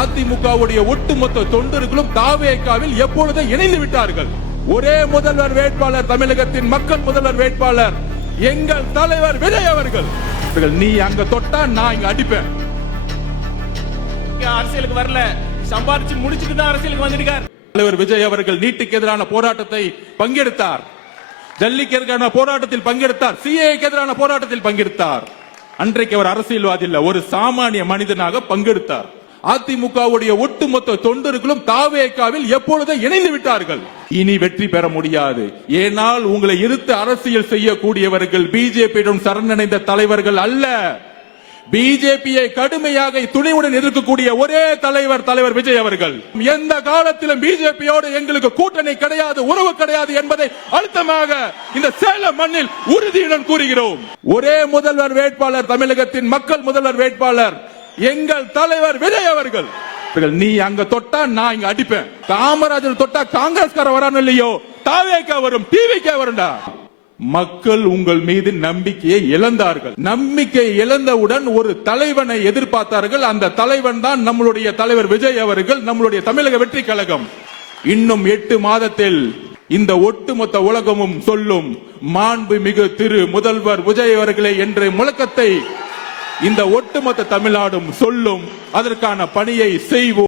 அதிமுகவுடைய ஒட்டுமொத்த தொண்டர்களும் தாவேகாவில் எப்பொழுது இணைந்து விட்டார்கள். ஒரே முதல்வர் வேட்பாளர், தமிழகத்தின் மக்கள் முதல்வர் வேட்பாளர் எங்கள் தலைவர் விஜய் அவர்கள். நீ அங்க தொட்டா நான் இங்க அடிப்பேன். அரசியலுக்கு வரல, சம்பாதிச்சு முடிச்சுட்டு தான் அரசியலுக்கு வந்திருக்கார். தலைவர் விஜய் அவர்கள் நீட்டுக்கு எதிரான போராட்டத்தை பங்கெடுத்தார், ஜல்லிக்கு எதிரான போராட்டத்தில் பங்கெடுத்தார், சிஏக்கு எதிரான போராட்டத்தில் பங்கெடுத்தார். அன்றைக்கு அவர் அரசியல்வாதி இல்ல, ஒரு சாமானிய மனிதனாக பங்கெடுத்தார். அதிமுகவுடைய ஒட்டுமொத்த தொண்டர்களும் தாவேகாவில் எப்பொழுது இணைந்து விட்டார்கள். இனி வெற்றி பெற முடியாது. ஏனால் உங்களை எதிர்த்து அரசியல் செய்யக்கூடியவர்கள் பிஜேபியிடம் சரணடைந்த தலைவர்கள் அல்ல. பிஜேபியை கடுமையாக துணிவுடன் எதிர்க்கக்கூடிய ஒரே தலைவர் தலைவர் விஜய் அவர்கள். எந்த காலத்திலும் பிஜேபியோடு எங்களுக்கு கூட்டணி கிடையாது, உறவு கிடையாது என்பதை அழுத்தமாக இந்த சேலம் மண்ணில் உறுதியுடன் கூறுகிறோம். ஒரே முதல்வர் வேட்பாளர், தமிழகத்தின் மக்கள் முதல்வர் வேட்பாளர் எங்கள் தலைவர் விஜய் அவர்கள். நீ அங்க தொட்டா நான் இங்க அடிப்பேன். காமராஜர் தொட்டா காங்கிரஸ்கார வரான்னு இல்லையோ, தாவேகா வரும், டிவிகே வரும்டா. மக்கள் உங்கள் மீது நம்பிக்கையை இழந்தார்கள். நம்பிக்கை இழந்தவுடன் ஒரு தலைவனை எதிர்பார்த்தார்கள். அந்த தலைவன் தான் நம்மளுடைய தலைவர் விஜய் அவர்கள், நம்மளுடைய தமிழக வெற்றி கழகம். இன்னும் 8 மாதத்தில் இந்த ஒட்டுமொத்த உலகமும் சொல்லும் மாண்புமிகு திரு முதல்வர் விஜய் அவர்களே என்ற முழக்கத்தை இந்த ஒட்டுமொத்த தமிழ்நாடும் சொல்லும். அதற்கான பணியை செய்வோம்.